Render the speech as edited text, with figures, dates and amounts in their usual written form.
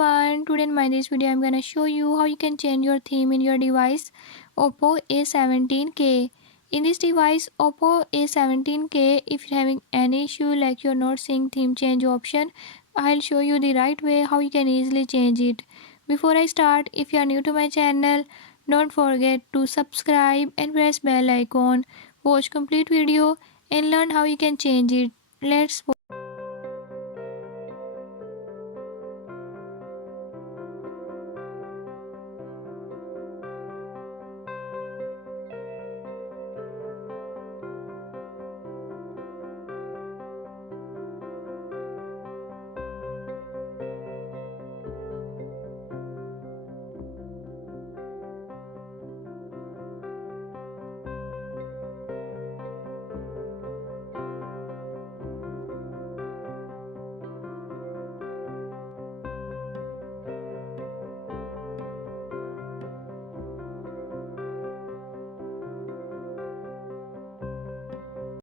everyone, today in this video I'm gonna show you how you can change your theme in your device Oppo A17k. In this device Oppo A17k, if you're having any issue like you're not seeing theme change option, I'll show you the right way how you can easily change it. Before I start, if you are new to my channel, don't forget to subscribe and press bell icon. Watch complete video and learn how you can change it. Let's